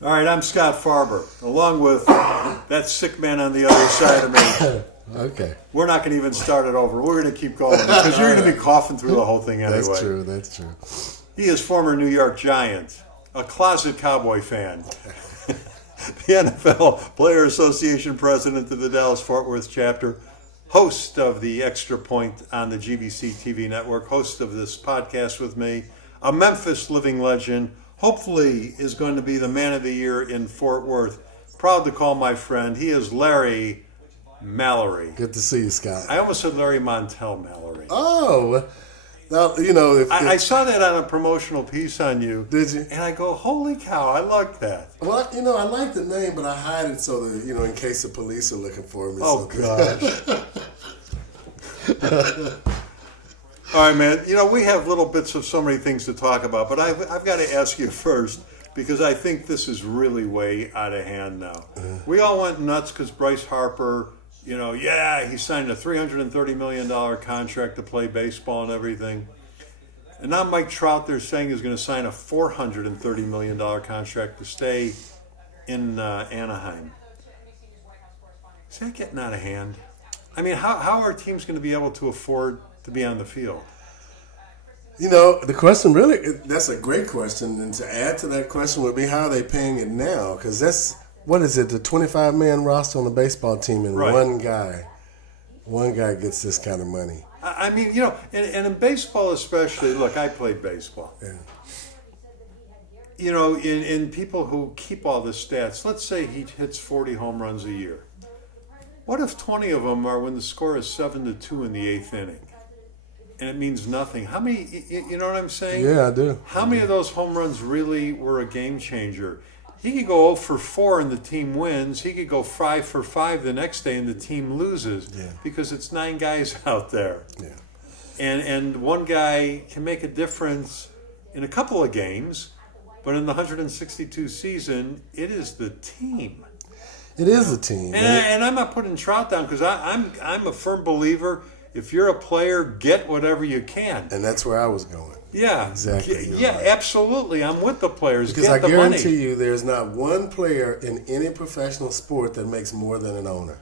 All right, I'm Scott Farber, along with that sick man on the other side of me. Okay. We're not going to even start it over. We're going to keep going because you're going to be coughing through the whole thing anyway. That's true. He is former New York Giant, a closet Cowboy fan, the NFL Player Association president of the Dallas-Fort Worth chapter, host of the Extra Point on the GBC TV network, host of this podcast with me, a Memphis living legend, hopefully is going to be the man of the year in Fort Worth. Proud to call my friend. He is Larry Mallory. Good to see you, Scott. I almost said Larry Montel Mallory. Oh, now, you know. If I saw that on a promotional piece on you. Did you? And I go, holy cow, I like that. Well, I like the name, but I hide it so that, in case the police are looking for me. Oh, gosh. All right, man. We have little bits of so many things to talk about, but I've got to ask you first because I think this is really way out of hand now. We all went nuts because Bryce Harper, he signed a $330 million contract to play baseball and everything. And now Mike Trout, they're saying, is going to sign a $430 million contract to stay in Anaheim. Is that getting out of hand? I mean, how are teams going to be able to afford to be on the field? The question really, that's a great question. And to add to that question would be, how are they paying it now? Because that's, what is it, the 25-man roster on the baseball team, and right. one guy gets this kind of money. I mean, and in baseball especially, look, I played baseball. Yeah. In people who keep all the stats, let's say he hits 40 home runs a year. What if 20 of them are when the score is 7-2 in the eighth inning? And it means nothing. How many, you know what I'm saying? Yeah, I do. How many of those home runs really were a game changer? He could go 0 for 4 and the team wins. He could go 5 for 5 the next day and the team loses because it's 9 guys out there. Yeah. And one guy can make a difference in a couple of games, but in the 162 season, it is the team. It is the team. And I'm not putting Trout down because I'm a firm believer. If you're a player, get whatever you can. And that's where I was going. Yeah. Exactly. Yeah, right. Absolutely. I'm with the players. Because get I the guarantee money. you there's not one player in any professional sport that makes more than an owner.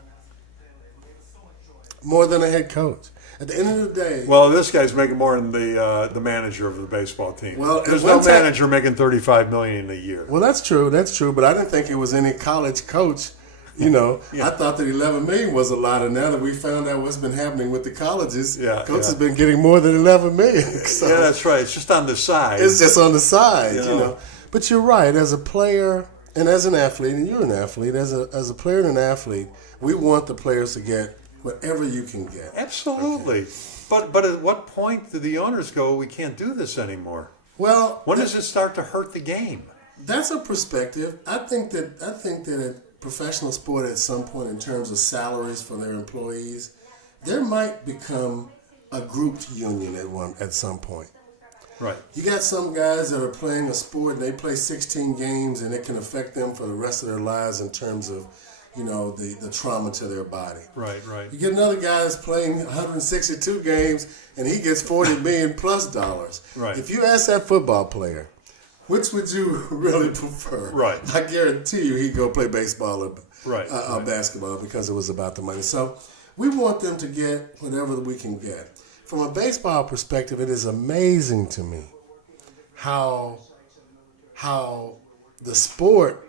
More than a head coach. At the end of the day... Well, this guy's making more than the manager of the baseball team. Well, there's no manager making $35 million a year. Well, that's true. But I didn't think it was any college coach. Yeah. I thought that $11 million was a lot, and now that we found out what's been happening with the colleges, coach has been getting more than $11 million. So yeah, that's right. It's just on the side. It's just on the side, But you're right. As a player and as an athlete, and you're an athlete, as a player and an athlete, we want the players to get whatever you can get. Absolutely. Okay. But at what point do the owners go, we can't do this anymore? Well, when does it start to hurt the game? That's a perspective. I think that professional sport at some point in terms of salaries for their employees, there might become a grouped union at some point. Right. You got some guys that are playing a sport and they play 16 games and it can affect them for the rest of their lives in terms of, the trauma to their body. Right. You get another guy that's playing 162 games and he gets $40 million plus dollars. Right. If you ask that football player, which would you really prefer? Right. I guarantee you he'd go play baseball or right. basketball because it was about the money. So we want them to get whatever we can get. From a baseball perspective, it is amazing to me how the sport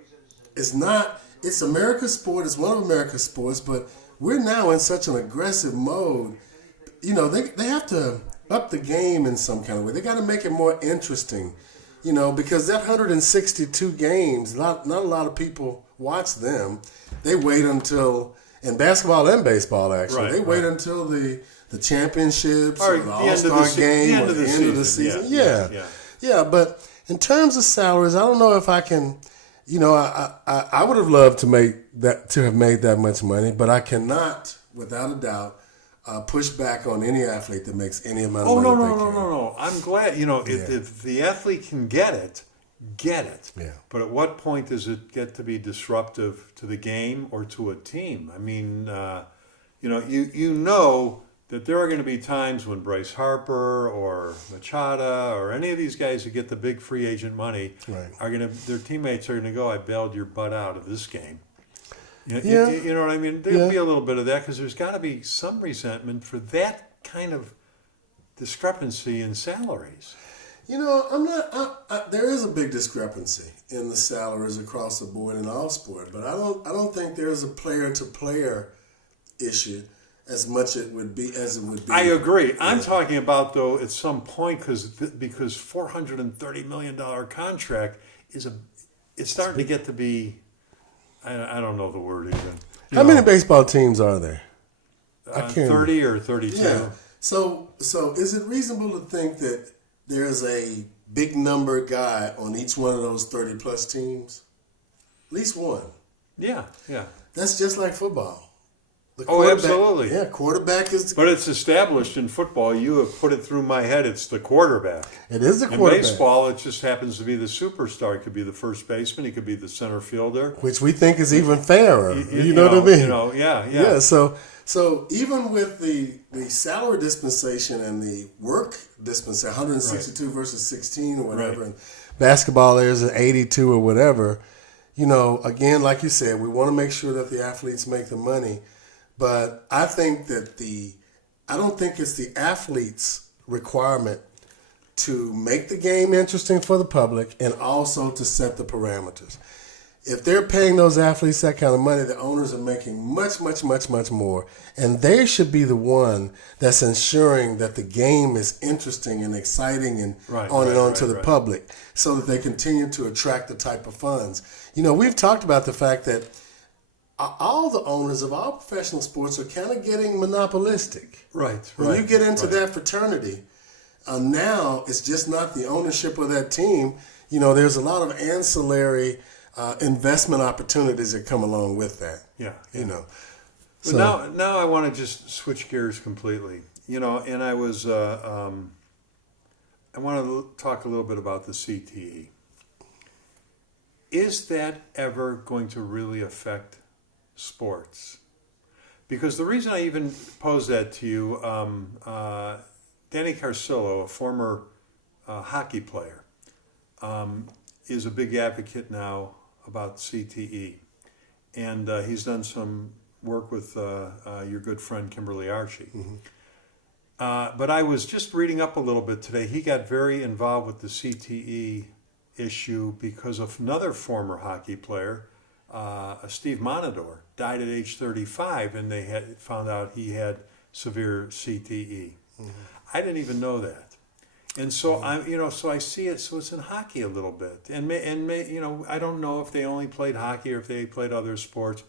is not, it's America's sport, it's one of America's sports, but we're now in such an aggressive mode. They have to up the game in some kind of way. They got to make it more interesting. Because that 162 games, not a lot of people watch them. They wait until, in basketball and baseball actually, they wait until the championships or the All-Star game or the end of the season. Yeah. But in terms of salaries, I don't know if I can, I would have loved to have made that much money, but I cannot, without a doubt, push back on any athlete that makes any amount of money. No. I'm glad, if the athlete can get it. Yeah. But at what point does it get to be disruptive to the game or to a team? I mean, that there are going to be times when Bryce Harper or Machado or any of these guys who get the big free agent money Right. are going to, their teammates are going to go, I bailed your butt out of this game. Yeah. You know what I mean? There'll be a little bit of that because there's got to be some resentment for that kind of discrepancy in salaries. You know, I'm not. There is a big discrepancy in the salaries across the board in all sport, but I don't think there's a player-to-player issue as much as it would be. I agree. I'm talking about though at some point because $430 million contract it's starting to get to be. I don't know the word even. How many baseball teams are there? I can't 30 or 32. Yeah. So is it reasonable to think that there's a big number guy on each one of those 30 plus teams? At least one. Yeah. That's just like football. The absolutely. Yeah, quarterback is. But it's established in football. You have put it through my head. It's the quarterback. It is the In quarterback. baseball, it just happens to be the superstar. It could be the first baseman. It could be the center fielder. Which we think is even fairer. You know what I mean? Yeah. Yeah. So even with the salary dispensation and the work dispensation, 162 versus 16 or whatever, and basketball there's an 82 or whatever. You know, again, like you said, we want to make sure that the athletes make the money. But I think that I don't think it's the athlete's requirement to make the game interesting for the public and also to set the parameters. If they're paying those athletes that kind of money, the owners are making much, much, much, much more. And they should be the one that's ensuring that the game is interesting and exciting and on to the public so that they continue to attract the type of funds. You know, we've talked about the fact that all the owners of all professional sports are kind of getting monopolistic. Right. When you get into that fraternity, now it's just not the ownership of that team. You know, there's a lot of ancillary investment opportunities that come along with that. Yeah. You know. So now I want to just switch gears completely. You know, and I was I want to talk a little bit about the CTE. Is that ever going to really affect sports? Because the reason I even posed that to you, Danny Carcillo, a former hockey player, is a big advocate now about CTE. And he's done some work with your good friend Kimberly Archie. Mm-hmm. But I was just reading up a little bit today. He got very involved with the CTE issue because of another former hockey player, Steve Monador, died at age 35, and they had found out he had severe CTE. Mm-hmm. I didn't even know that. And so so I see it. So it's in hockey a little bit, and I don't know if they only played hockey or if they played other sports,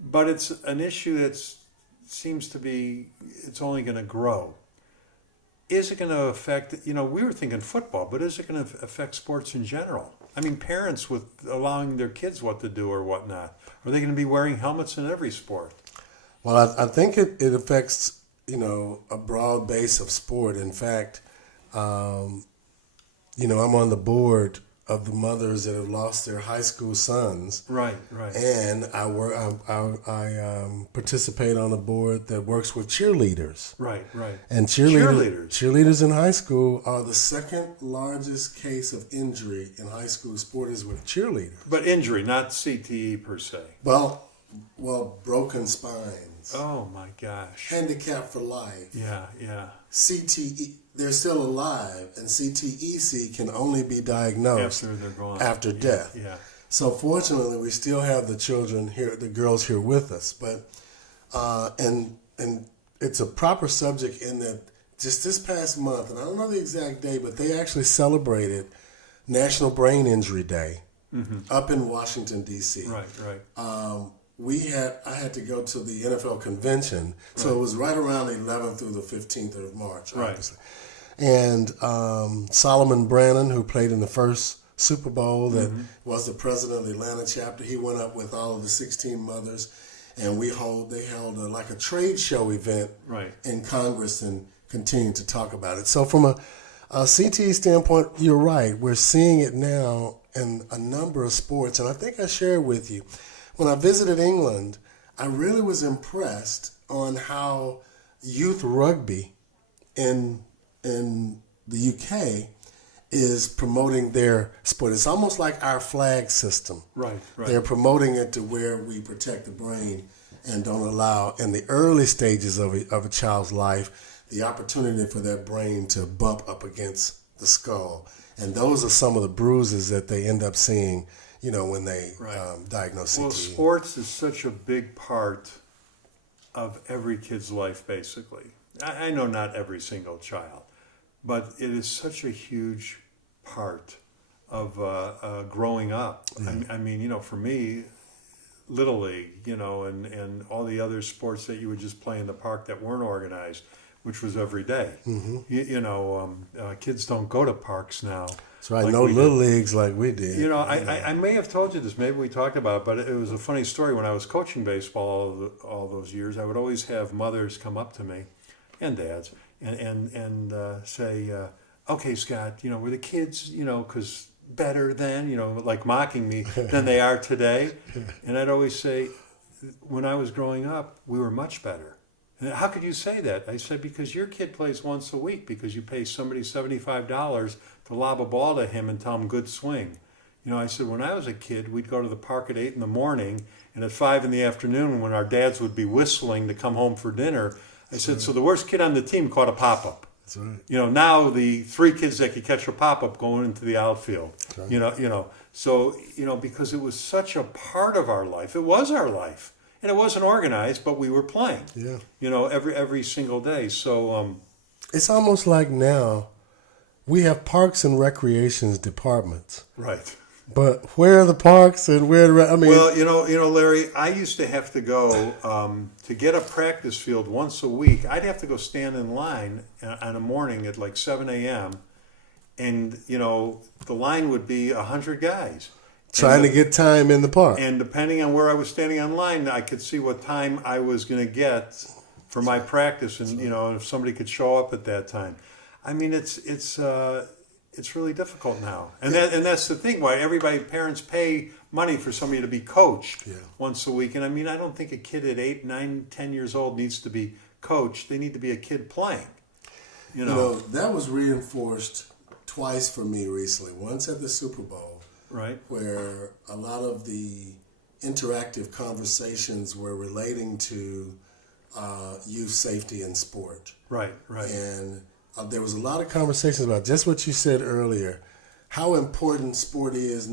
but it's an issue that seems to be it's only going to grow. Is it going to affect? We were thinking football, but is it going to affect sports in general? I mean, parents with allowing their kids what to do or whatnot. Are they going to be wearing helmets in every sport? Well, I think it affects a broad base of sport. In fact. I'm on the board of the mothers that have lost their high school sons. Right. And I participate on a board that works with cheerleaders. Right. And cheerleaders in high school are the second largest case of injury in high school sport is with cheerleaders. But injury, not CTE per se. Well, broken spines. Oh my gosh. Handicap for life. Yeah. CTE. They're still alive, and CTEC can only be diagnosed after they're gone. After death. Yeah. So fortunately, we still have the children here, the girls here with us. But and it's a proper subject in that just this past month, and I don't know the exact day, but they actually celebrated National Brain Injury Day up in Washington D.C. Right. I had to go to the NFL convention, so it was right around the 11th through the 15th of March, obviously. And Solomon Brannon, who played in the first Super Bowl, that was the president of the Atlanta chapter, he went up with all of the 16 mothers, and they held like a trade show event in Congress and continued to talk about it. So from a CTE standpoint, you're right. We're seeing it now in a number of sports, and I think I shared with you. When I visited England, I really was impressed on how youth rugby in the UK is promoting their sport. It's almost like our flag system. Right. They're promoting it to where we protect the brain and don't allow, in the early stages of a child's life, the opportunity for that brain to bump up against the skull. And those are some of the bruises that they end up seeing, when they diagnose CTE. Well, sports is such a big part of every kid's life, basically. I know not every single child, but it is such a huge part of growing up. I mean, for me, Little League, and all the other sports that you would just play in the park that weren't organized, which was every day. Mm-hmm. Kids don't go to parks now. That's right. No little leagues like we did. I may have told you this. Maybe we talked about it, but it was a funny story. When I was coaching baseball all those years, I would always have mothers come up to me, and dads, and say, "Okay, Scott, were the kids, because better than, like mocking me than they are today?" And I'd always say, when I was growing up, we were much better. And how could you say that? I said, because your kid plays once a week because you pay somebody $75 to lob a ball to him and tell him good swing. I said, when I was a kid, we'd go to the park at 8 in the morning, and at 5 in the afternoon when our dads would be whistling to come home for dinner, I said, so the worst kid on the team caught a pop-up. That's right. Now the 3 kids that could catch a pop-up going into the outfield. Right. So, because it was such a part of our life. It was our life. And it wasn't organized, but we were playing. Yeah. Every single day. So it's almost like now we have parks and recreations departments. Right. But where are the parks and where? Well, Larry, I used to have to go to get a practice field once a week. I'd have to go stand in line on a morning at like 7 a.m. And the line would be 100 guys trying to get time in the park. And depending on where I was standing on line, I could see what time I was going to get for my practice, and if somebody could show up at that time. I mean, it's really difficult now, and that's the thing why parents pay money for somebody to be coached once a week. And I mean, I don't think a kid at 8, 9, 10 years old needs to be coached. They need to be a kid playing. That was reinforced twice for me recently. Once at the Super Bowl, right, where a lot of the interactive conversations were relating to youth safety in sport. Right. And there was a lot of conversations about just what you said earlier, how important sport is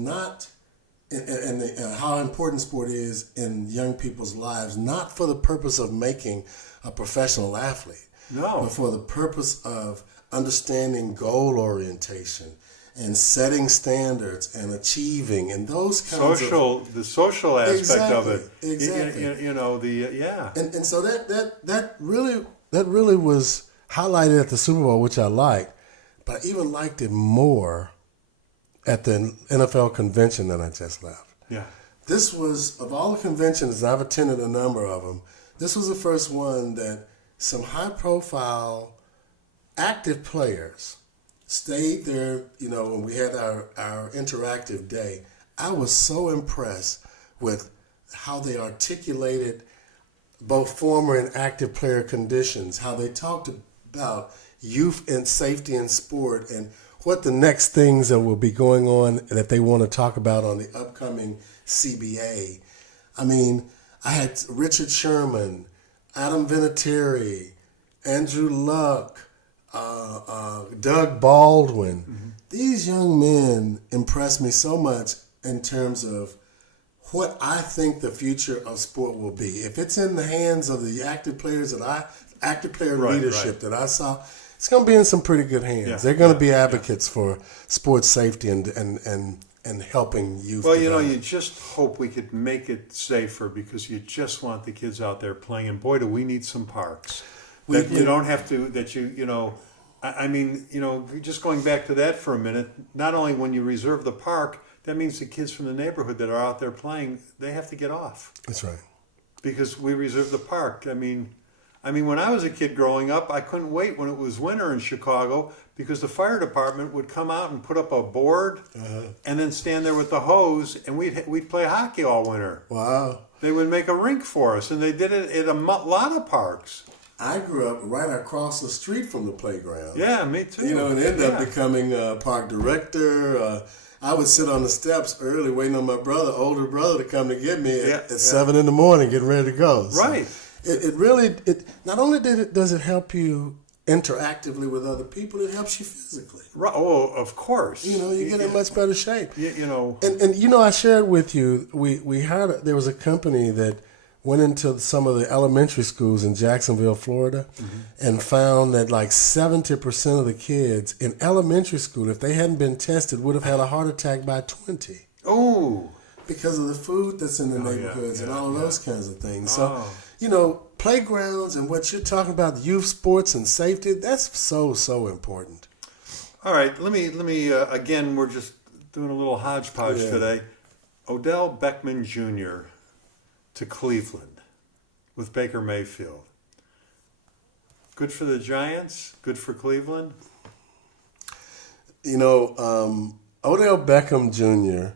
how important sport is in young people's lives, not for the purpose of making a professional athlete, but for the purpose of understanding goal orientation and setting standards and achieving and those kinds of the social aspect of it. Exactly. And so that really was highlighted at the Super Bowl, which I liked, but I even liked it more at the NFL convention that I just left. Yeah. This was, of all the conventions, and I've attended a number of them, this was the first one that some high-profile active players stayed there, when we had our interactive day. I was so impressed with how they articulated both former and active player conditions, how they talked about youth and safety in sport and what the next things that will be going on that they want to talk about on the upcoming CBA. I mean, I had Richard Sherman, Adam Vinatieri, Andrew Luck, Doug Baldwin. Mm-hmm. These young men impressed me so much in terms of what I think the future of sport will be. If it's in the hands of the active players leadership that I saw, it's going to be in some pretty good hands. Yeah, they're going to be advocates for sports safety and helping youth. Well, you just hope we could make it safer because you just want the kids out there playing. And boy, do we need some parks. You don't have to, I mean, just going back to that for a minute, not only when you reserve the park, that means the kids from the neighborhood that are out there playing, they have to get off. That's right. Because we reserve the park. I mean, when I was a kid growing up, I couldn't wait when it was winter in Chicago because the fire department would come out and put up a board and then stand there with the hose, and we'd play hockey all winter. Wow. They would make a rink for us, and they did it at a lot of parks. I grew up right across the street from the playground. Yeah, me too. You know, and ended up becoming a park director. I would sit on the steps early waiting on my older brother, to come to get me at 7 in the morning, getting ready to go. So right. It really, not only does it help you interactively with other people, it helps you physically. Right. Oh, of course. You know, you get in much better shape. You know. And you know, I shared with you, we heard there was a company that went into some of the elementary schools in Jacksonville, Florida, and found that like 70% of the kids in elementary school, if they hadn't been tested, would have had a heart attack by 20. Oh. Because of the food that's in the neighborhoods and all of those kinds of things. So, you know, playgrounds and what you're talking about, the youth sports and safety, that's so important. All right, let me again, we're just doing a little hodgepodge today. Odell Beckham Jr. to Cleveland with Baker Mayfield. Good for the Giants, good for Cleveland. You know, Odell Beckham Jr.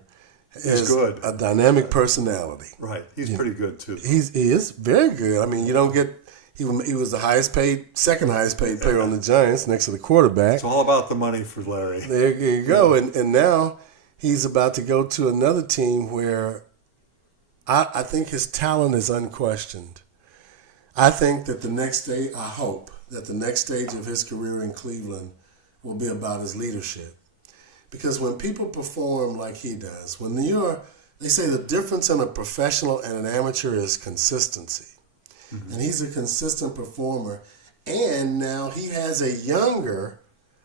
is good. A dynamic personality. Right, he's pretty good too. He is very good. I mean, you don't get. He was the second highest paid player on the Giants, next to the quarterback. It's all about the money for Larry. There you go. And now he's about to go to another team where I think his talent is unquestioned. I think that I hope that the next stage of his career in Cleveland will be about his leadership. Because when people perform like he does, they say the difference in a professional and an amateur is consistency. And he's a consistent performer. And now he has a younger,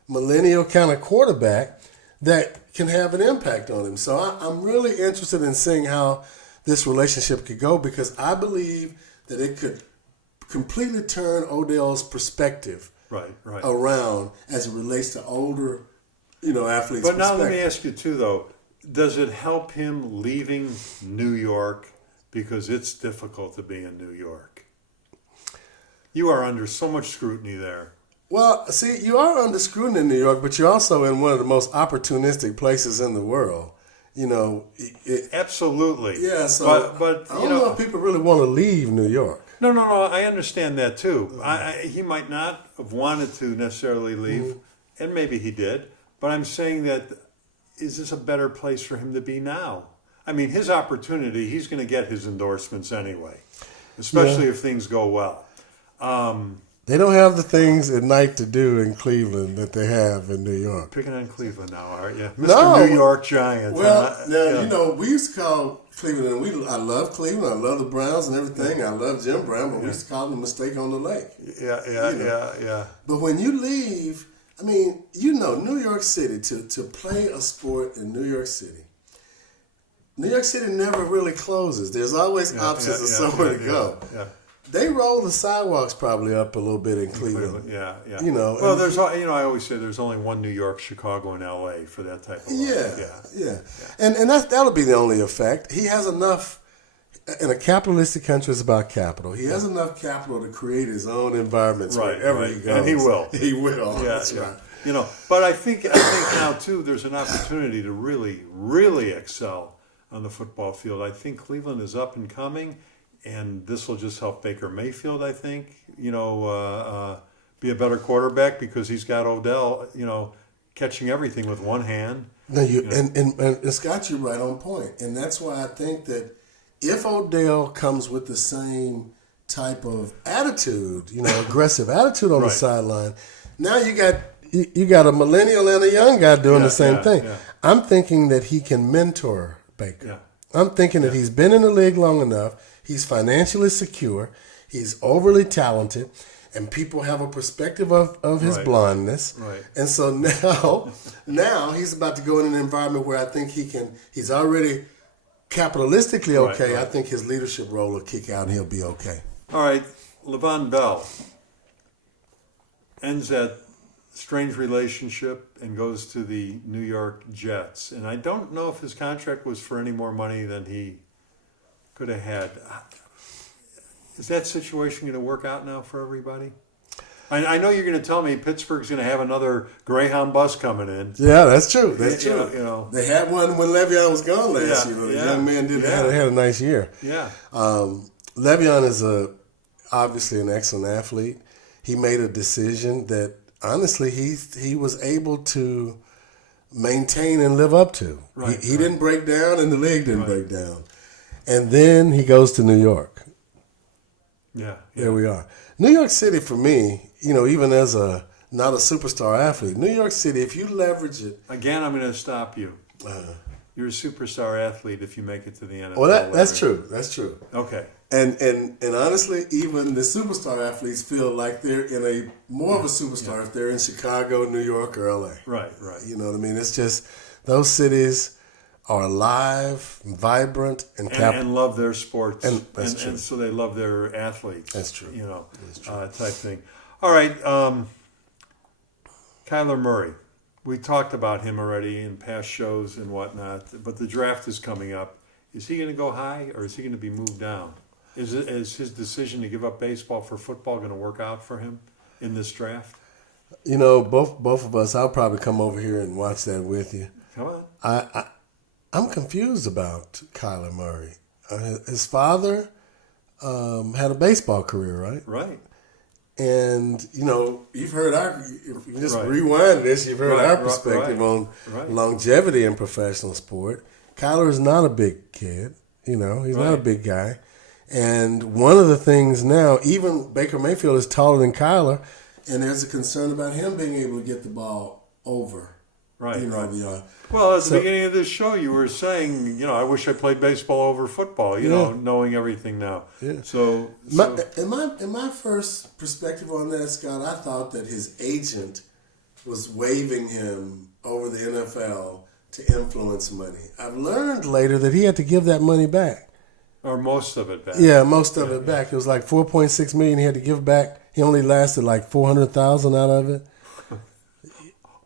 millennial kind of quarterback that can have an impact on him. So I'm really interested in seeing how this relationship could go, because I believe that it could completely turn Odell's perspective around as it relates to older, athletes. But now let me ask you too, though, does it help him leaving New York, because it's difficult to be in New York? You are under so much scrutiny there. Well, see, you are under scrutiny in New York, but you're also in one of the most opportunistic places in the world. Absolutely. Yeah, so but I don't know if people really want to leave New York. No, I understand that too. He might not have wanted to necessarily leave, and maybe he did, but I'm saying that, is this a better place for him to be now? I mean, his opportunity, he's going to get his endorsements anyway, especially if things go well. They don't have the things at night to do in Cleveland that they have in New York. Picking on Cleveland now, aren't you? Mr. New York Giants. Well, we used to call Cleveland, and I love Cleveland, I love the Browns and everything. I love Jim Brown, but we used to call them a mistake on the lake. Yeah. But when you leave, I mean, New York City, to play a sport in New York City never really closes. There's always options of somewhere to go. Yeah. They roll the sidewalks probably up a little bit in Cleveland. Yeah. Well, there's I always say there's only one New York, Chicago, and L.A. for that type of life. Yeah. And that'll be the only effect. He has enough. In a capitalistic country, it's about capital. He has enough capital to create his own environments wherever he goes. And he will. He will. Yeah, that's right. But I think now too, there's an opportunity to really, really excel on the football field. I think Cleveland is up and coming. And this will just help Baker Mayfield, I think, be a better quarterback, because he's got Odell, catching everything with one hand. No, and Scott, you're right on point. And that's why I think that if Odell comes with the same type of attitude, aggressive attitude on the sideline, now you got a millennial and a young guy doing the same thing. Yeah. I'm thinking that he can mentor Baker. Yeah. I'm thinking that he's been in the league long enough. He's financially secure. He's overly talented, and people have a perspective of his blondness. Right. And so now he's about to go in an environment where I think he's already capitalistically okay. Right. I think his leadership role will kick out and he'll be okay. All right. Le'Veon Bell ends that strange relationship and goes to the New York Jets. And I don't know if his contract was for any more money than he could have had. Is that situation going to work out now for everybody? I know you're going to tell me Pittsburgh's going to have another Greyhound bus coming in. Yeah, that's true. That's true. They had one when Le'Veon was gone last year. The young man had a nice year. Yeah. Le'Veon is obviously an excellent athlete. he made a decision that honestly he was able to maintain and live up to. Right, He didn't break down, and the league didn't break down. And then he goes to New York. Yeah. There we are. New York City, for me, even as not a superstar athlete, New York City, if you leverage it. Again, I'm going to stop you. You're a superstar athlete if you make it to the NFL. Well, that's true. That's true. Okay. And honestly, even the superstar athletes feel like they're in a more of a superstar if they're in Chicago, New York, or LA. Right. You know what I mean? It's just those cities are alive, vibrant, and love their sports. And that's true. And so they love their athletes. That's true. That's true. Type thing. All right. Kyler Murray. We talked about him already in past shows and whatnot, but the draft is coming up. Is he going to go high or is he going to be moved down? Is his decision to give up baseball for football going to work out for him in this draft? Both of us, I'll probably come over here and watch that with you. Come on. I'm confused about Kyler Murray. His father had a baseball career, right? Right. And, you've heard if you just rewind this, you've heard our perspective on longevity in professional sport. Kyler is not a big kid. He's not a big guy. And one of the things now, even Baker Mayfield is taller than Kyler, and there's a concern about him being able to get the ball over. Right. The well, at the beginning of this show, you were saying, I wish I played baseball over football. Knowing everything now. Yeah. So in my first perspective on that, Scott, I thought that his agent was waving him over the NFL to influence money. I've learned later that he had to give that money back, or most of it back. Yeah, most of it back. It was like $4.6 million he had to give back. He only lasted like $400,000 out of it.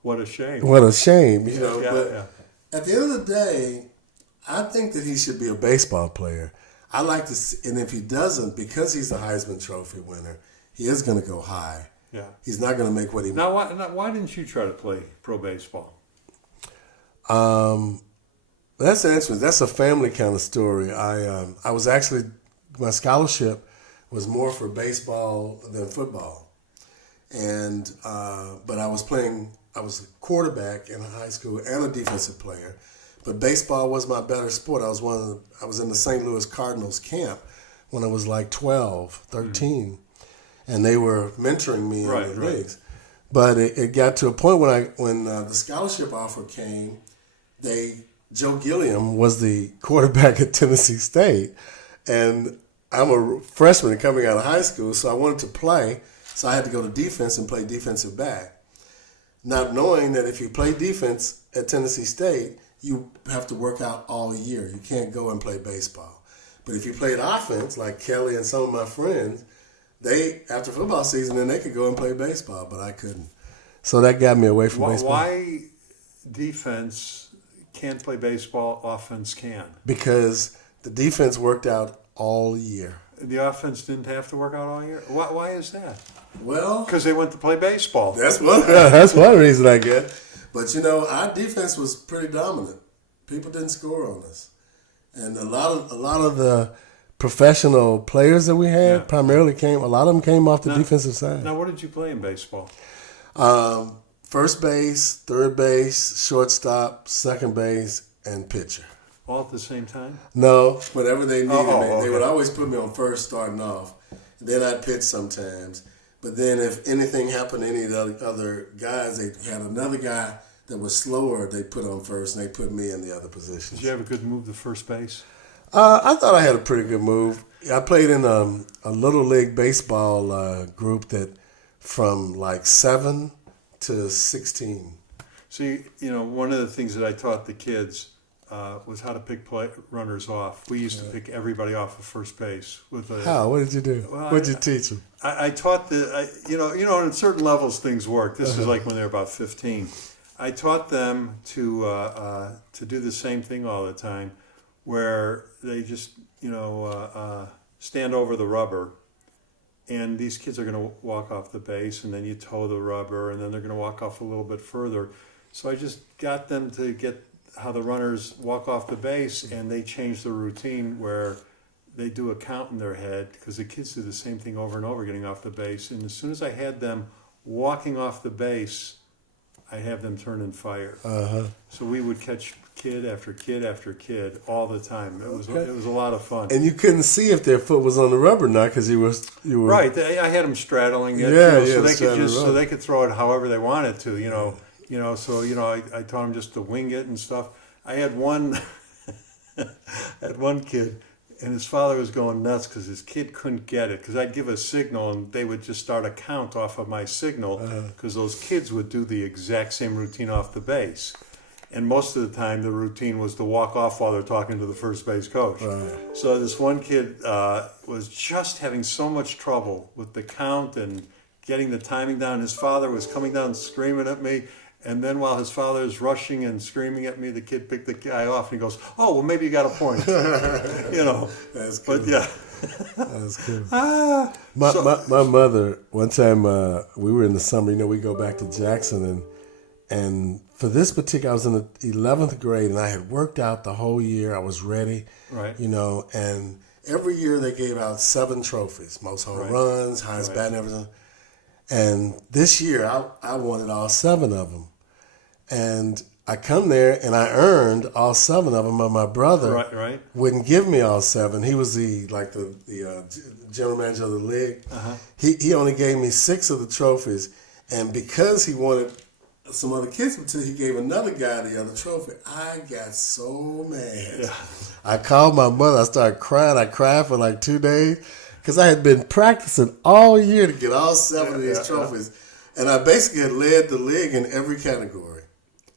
What a shame. What a shame, But at the end of the day, I think that he should be a baseball player. I like to see, and if he doesn't, because he's a Heisman Trophy winner, he is going to go high. Yeah. He's not going to make what he Now, why didn't you try to play pro baseball? That's interesting. That's a family kind of story. I was actually, my scholarship was more for baseball than football. And but I was a quarterback in high school and a defensive player. But baseball was my better sport. I was in the St. Louis Cardinals camp when I was like 12, 13. And they were mentoring me in the leagues. But it got to a point when the scholarship offer came, Joe Gilliam was the quarterback at Tennessee State. And I'm a freshman coming out of high school, so I wanted to play. So I had to go to defense and play defensive back. Not knowing that if you play defense at Tennessee State, you have to work out all year. You can't go and play baseball. But if you played offense, like Kelly and some of my friends, after football season, then they could go and play baseball, but I couldn't. So that got me away from baseball. Why defense can't play baseball, offense can? Because the defense worked out all year. The offense didn't have to work out all year? Why is that? Well, because they went to play baseball. That's one reason I guess. But our defense was pretty dominant. People didn't score on us, and a lot of the professional players that we had primarily a lot of them came off the defensive side. Now, what did you play in baseball? First base, third base, shortstop, second base, and pitcher. All at the same time? No, whenever they needed me. Okay. They would always put me on first starting off. Then I'd pitch sometimes. But then if anything happened to any of the other guys, they had another guy that was slower they put on first, and they put me in the other positions. Did you have a good move to first base? I thought I had a pretty good move. I played in a little league baseball group that from like 7 to 16. See, one of the things that I taught the kids was how to pick runners off. We used to pick everybody off of first base with a. How? What did you do? Well, what did you teach them? I taught on certain levels things work. This is like when they're about 15. I taught them to do the same thing all the time, where they just stand over the rubber, and these kids are going to walk off the base, and then you toe the rubber, and then they're going to walk off a little bit further. So I just got them to get how the runners walk off the base, and they changed the routine where they do a count in their head because the kids do the same thing over and over, getting off the base. And as soon as I had them walking off the base, I have them turn and fire. So we would catch kid after kid after kid all the time. It was a lot of fun. And you couldn't see if their foot was on the rubber or not because you were right. I had them straddling it, so they could throw it however they wanted to. So I taught them just to wing it and stuff. I had one kid. And his father was going nuts because his kid couldn't get it. Because I'd give a signal and they would just start a count off of my signal because those kids would do the exact same routine off the base. And most of the time the routine was to walk off while they're talking to the first base coach. So this one kid was just having so much trouble with the count and getting the timing down. His father was coming down screaming at me. And then while his father is rushing and screaming at me, the kid picked the guy off and he goes, "Oh, well, maybe you got a point." That's cool. But yeah. That's cool. My mother, one time we were in the summer, we go back to Jackson and for this particular, I was in the 11th grade and I had worked out the whole year. I was ready, right? And every year they gave out 7 trophies, most home runs, highest batting average. And this year I wanted all 7 of them. And I come there and I earned all 7 of them, but my brother wouldn't give me all 7. He was the general manager of the league. He only gave me 6 of the trophies, and because he wanted some other kids to, he gave another guy the other trophy. I got so mad. Yeah. I called my mother. I started crying. I cried for like 2 days because I had been practicing all year to get all 7 of these trophies, and I basically had led the league in every category.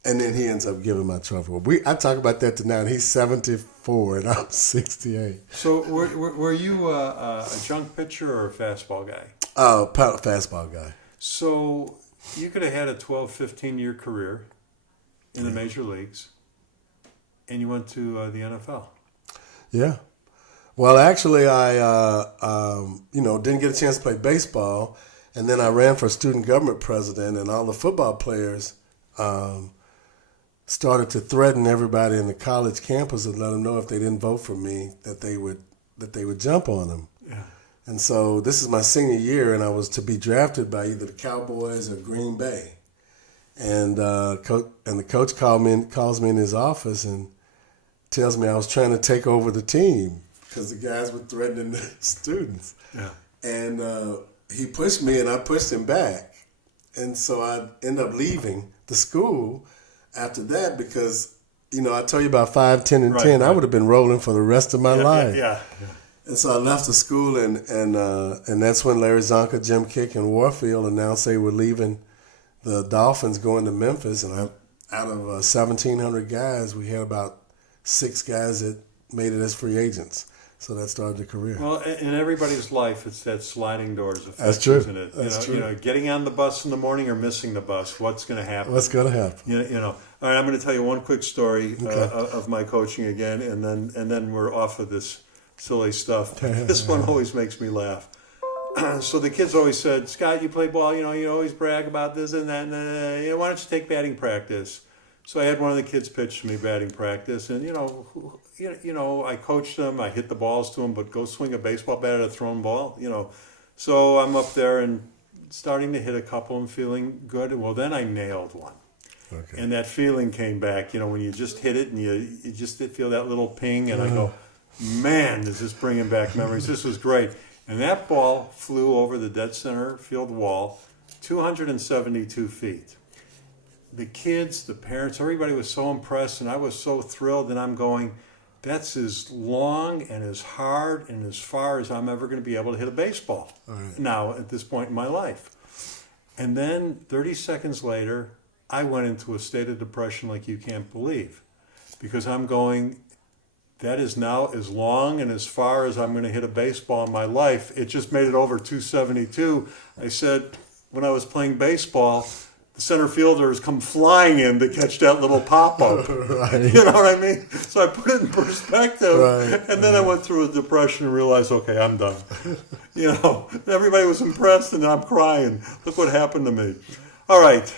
And then he ends up giving my trophy. I talk about that tonight. He's 74 and I'm 68. So were you a junk pitcher or a fastball guy? Fastball guy. So you could have had a 12, 15-year career in the major leagues, and you went to the NFL. Yeah. Well, actually, I didn't get a chance to play baseball, and then I ran for student government president, and all the football players started to threaten everybody in the college campus and let them know if they didn't vote for me that they would jump on them. Yeah. And so this is my senior year, and I was to be drafted by either the Cowboys or Green Bay. And the coach calls me in his office and tells me I was trying to take over the team because the guys were threatening the students. Yeah. And he pushed me, and I pushed him back. And so I ended up leaving the school after that because, I told you about 5, 10, and 10. I would have been rolling for the rest of my life. Yeah. And so I left the school, and that's when Larry Zonka, Jim Kick, and Warfield announced they were leaving the Dolphins going to Memphis. And out of 1,700 guys, we had about 6 guys that made it as free agents. So that started the career. Well, in everybody's life, it's that sliding doors effect, That's true. Isn't it? That's true. Getting on the bus in the morning or missing the bus. What's going to happen? What's going to happen? All right, I'm going to tell you one quick story of my coaching again, and then we're off of this silly stuff. This one always makes me laugh. So the kids always said, "Scott, you play ball. You always brag about this and that. And, why don't you take batting practice?" So I had one of the kids pitch to me batting practice, and I coached them. I hit the balls to them, but go swing a baseball bat at a thrown ball, So I'm up there and starting to hit a couple and feeling good. Well, then I nailed one. Okay. And that feeling came back, when you just hit it and you just feel that little ping, and I go, man, is this bringing back memories? This was great. And that ball flew over the dead center field wall, 272 feet. The kids, the parents, everybody was so impressed, and I was so thrilled, and I'm going, that's as long and as hard and as far as I'm ever going to be able to hit a baseball now at this point in my life. And then 30 seconds later, I went into a state of depression like you can't believe, because I'm going, that is now as long and as far as I'm going to hit a baseball in my life. It just made it over 272. I said, when I was playing baseball, the center fielders come flying in to catch that little pop-up. Right. You know what I mean? So I put it in perspective, and then I went through a depression and realized, okay, I'm done. Everybody was impressed, and I'm crying. Look what happened to me. All right,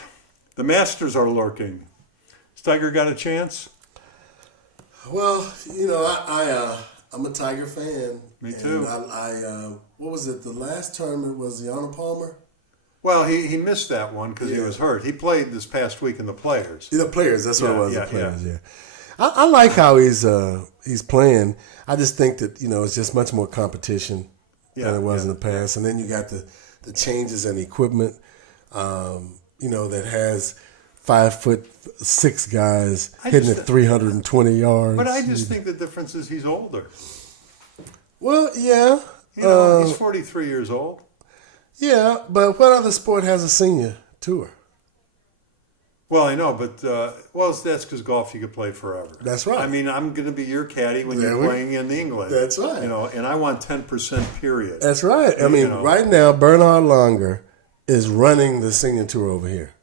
the Masters are lurking. Has Tiger got a chance? Well, I'm I'm a Tiger fan. Me too. And what was it? The last tournament was the Arnold Palmer. Well, he missed that one because he was hurt. He played this past week in the Players. The Players, that's what it was. Yeah, the Players, yeah. I like how he's playing. I just think that it's just much more competition than it was in the past. And then you got the changes in equipment. That has 5'6" guys hitting at 320 yards. But I just think the difference is he's older. Well, yeah. He's 43 years old. Yeah, but what other sport has a senior tour? Well, I know, but that's because golf you could play forever. That's right. I mean, I'm going to be your caddy when you're playing in England. That's right. And I want 10% period. That's right. I mean, right now Bernhard Langer is running the senior tour over here,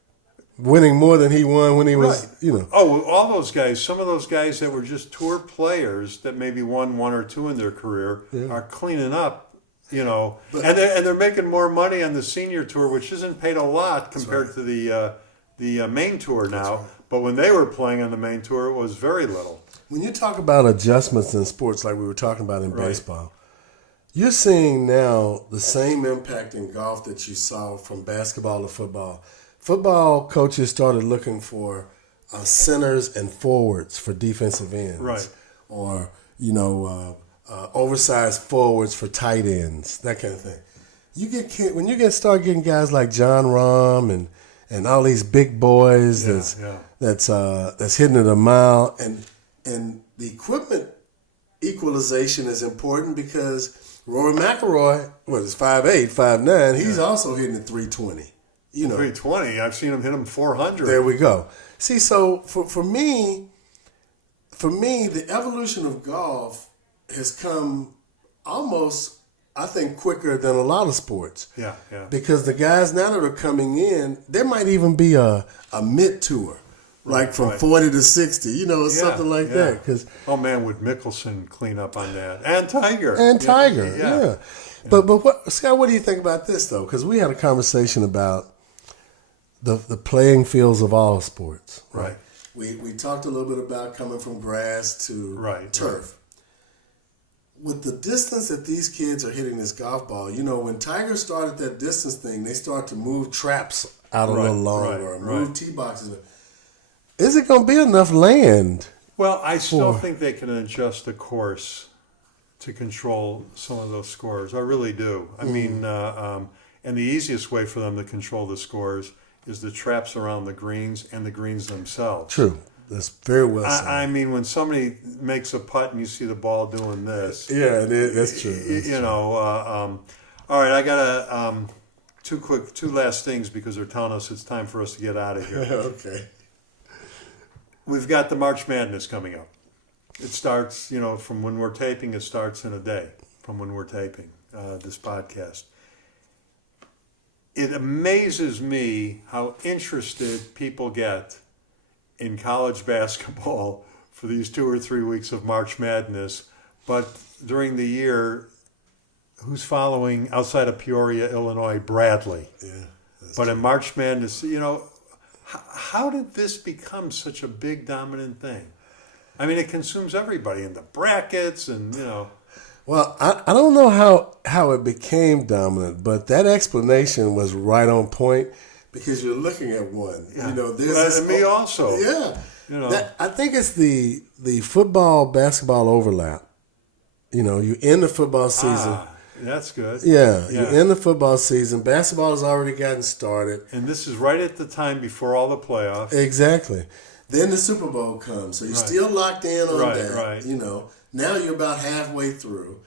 winning more than he won when he was, Oh, all those guys. Some of those guys that were just tour players that maybe won one or two in their career are cleaning up. And they're making more money on the senior tour, which isn't paid a lot compared to the main tour now. Right. But when they were playing on the main tour, it was very little. When you talk about adjustments in sports like we were talking about in baseball, you're seeing now the same impact in golf that you saw from basketball to football. Football coaches started looking for centers and forwards for defensive ends. Right. Or, oversized forwards for tight ends, that kind of thing. When you start getting guys like John Rahm and all these big boys that's hitting it a mile, and the equipment equalization is important because Rory McIlroy, is 5'8", 5'9", he's also hitting at 320. 320. I've seen him hit him 400. There we go. See, so for me, the evolution of golf has come almost, I think, quicker than a lot of sports. Yeah. Because the guys now that are coming in, there might even be a mid-tour, like from 40 to 60, something like that. Oh, man, would Mickelson clean up on that? And Tiger. Yeah. But Scott, what do you think about this, though? Because we had a conversation about the playing fields of all sports. Right. We talked a little bit about coming from grass to turf. Right. With the distance that these kids are hitting this golf ball, when Tiger started that distance thing, they start to move traps out a little longer or move tee boxes. Is it going to be enough land? Well, I still think they can adjust the course to control some of those scores. I really do. I mean, and the easiest way for them to control the scores is the traps around the greens and the greens themselves. True. That's very well said. I mean, when somebody makes a putt and you see the ball doing this. Yeah, that's true. All right, I got two last things because they're telling us it's time for us to get out of here. Okay. We've got the March Madness coming up. It starts, from when we're taping, it starts in a day from when we're taping this podcast. It amazes me how interested people get in college basketball for these 2 or 3 weeks of March Madness, but during the year, who's following outside of Peoria, Illinois? Bradley. Yeah. But in March Madness, how did this become such a big dominant thing? I mean, it consumes everybody in the brackets and, Well, I don't know how it became dominant, but that explanation was right on point. Because you're looking at one, there's and me also. Yeah, I think it's the football basketball overlap. You end the football season. That's good. Yeah, you end the football season. Basketball has already gotten started, and this is right at the time before all the playoffs. Exactly. Then the Super Bowl comes, so you're still locked in on that. Right. Now you're about halfway through.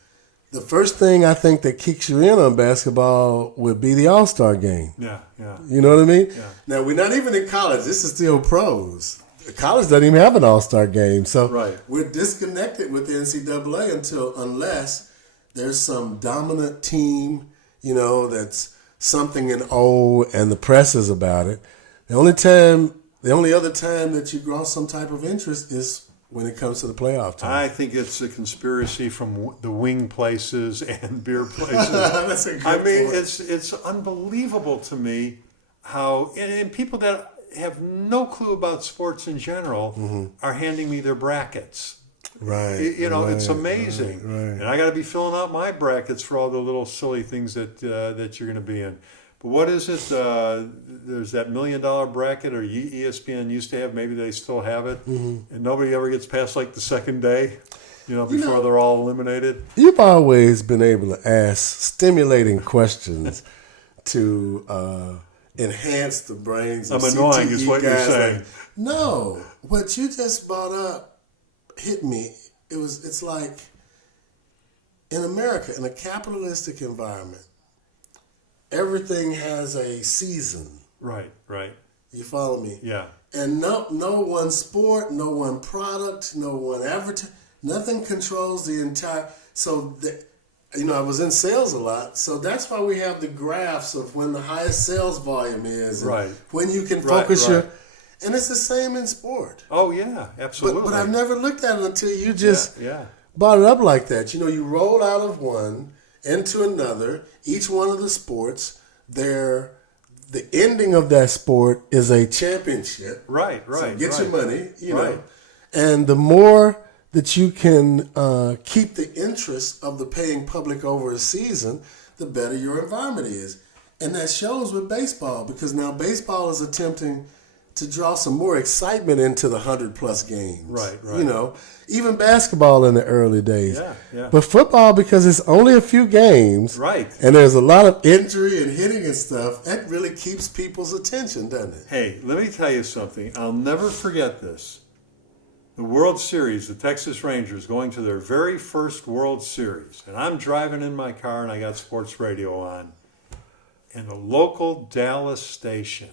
The first thing I think that kicks you in on basketball would be the All-Star game. Yeah. You know what I mean? Yeah. Now, we're not even in college. This is still pros. College doesn't even have an All-Star game. So we're disconnected with the NCAA unless there's some dominant team, that's something in O and the press is about it. The only other time that you draw some type of interest is when it comes to the playoff time. I think it's a conspiracy from the wing places and beer places. That's a good point. It's unbelievable to me how and people that have no clue about sports in general are handing me their brackets. Right. It's amazing. Right. And I got to be filling out my brackets for all the little silly things that you're going to be in. But what is it? There's that $1 million bracket, or ESPN used to have. Maybe they still have it, and nobody ever gets past like the second day. Before they're all eliminated. You've always been able to ask stimulating questions to enhance the brains of I'm annoying, CTE is what you're guys saying. No, what you just brought up hit me. It's like in America, in a capitalistic environment, everything has a season. Right. You follow me? Yeah. And no one sport, no one product, no one advertising. Nothing controls the entire. I was in sales a lot, so that's why we have the graphs of when the highest sales volume is, and right? When you can focus your, and it's the same in sport. Oh yeah, absolutely. But I've never looked at it until you just yeah. brought it up like that. You roll out of one into another. Each one of the sports, the ending of that sport is a championship. Right. So get your money, Right. And the more that you can keep the interest of the paying public over a season, the better your environment is. And that shows with baseball, because now baseball is attempting to draw some more excitement into the 100-plus games. Right. Even basketball in the early days. Yeah. But football, because it's only a few games, right, and there's a lot of injury and hitting and stuff, that really keeps people's attention, doesn't it? Hey, let me tell you something. I'll never forget this. The World Series, the Texas Rangers going to their very first World Series. And I'm driving in my car and I got sports radio on. And the local Dallas station,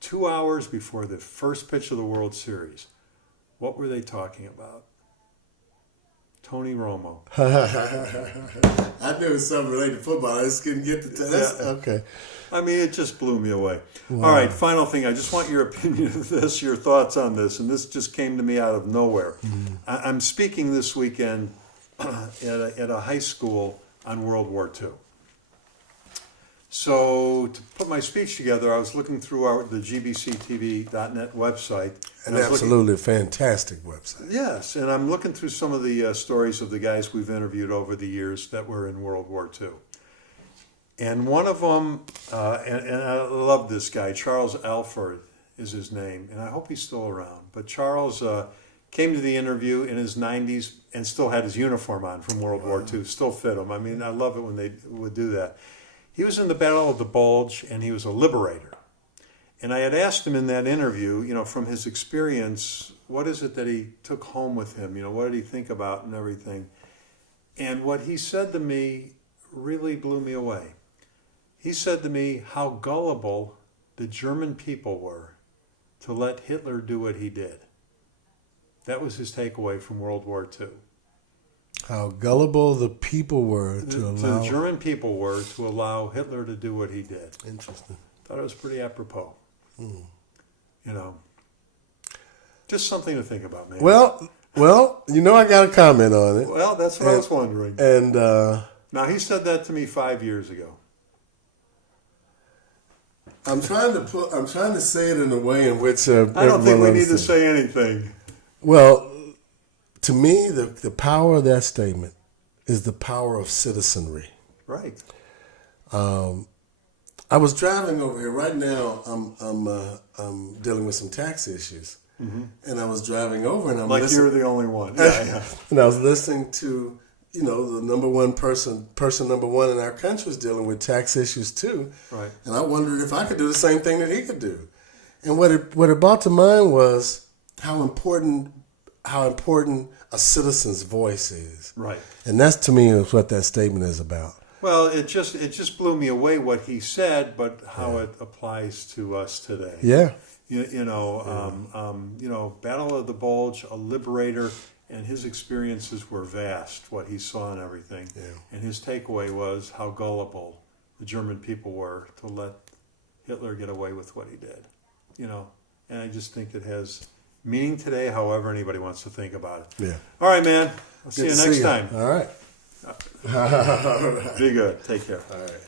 2 hours before the first pitch of the World Series, what were they talking about? Tony Romo. I knew it was something related to football. I just couldn't get the test. Okay. I mean, it just blew me away. Wow. All right, final thing. I just want your opinion of this, your thoughts on this. And this just came to me out of nowhere. I'm speaking this weekend at a high school on World War II. So to put my speech together, I was looking through the gbctv.net website. An absolutely fantastic website. Yes, and I'm looking through some of the stories of the guys we've interviewed over the years that were in World War II. And one of them, and I love this guy, Charles Alford is his name, and I hope he's still around. But Charles came to the interview in his 90s and still had his uniform on from World War II, still fit him. I mean, I love it when they would do that. He was in the Battle of the Bulge, and he was a liberator. And I had asked him in that interview, from his experience, what is it that he took home with him? What did he think about and everything? And what he said to me really blew me away. He said to me how gullible the German people were to let Hitler do what he did. That was his takeaway from World War II. How gullible the people were the German people were to allow Hitler to do what he did. Interesting. Thought it was pretty apropos. Just something to think about, man. Well, I got a comment on it. Well, that's what I was wondering. And now he said that to me 5 years ago. I'm trying to say it in a way in which I don't think we need to say anything. Well, to me, the power of that statement is the power of citizenry. Right. I was driving over here right now. I'm dealing with some tax issues, and I was driving over, and I'm like listening. you're the only one. Yeah. And I was listening to the number one person number one in our country is dealing with tax issues too. Right. And I wondered if I could do the same thing that he could do. And what it brought to mind was how important a citizen's voice is. Right. And that's, to me, is what that statement is about. Well, it just blew me away what he said, but how it applies to us today. Yeah. Battle of the Bulge, a liberator, and his experiences were vast, what he saw and everything. Yeah. And his takeaway was how gullible the German people were to let Hitler get away with what he did. And I just think it has meaning today, however anybody wants to think about it. Yeah. All right, man. I'll see you next time. All right. Be good. Take care. All right.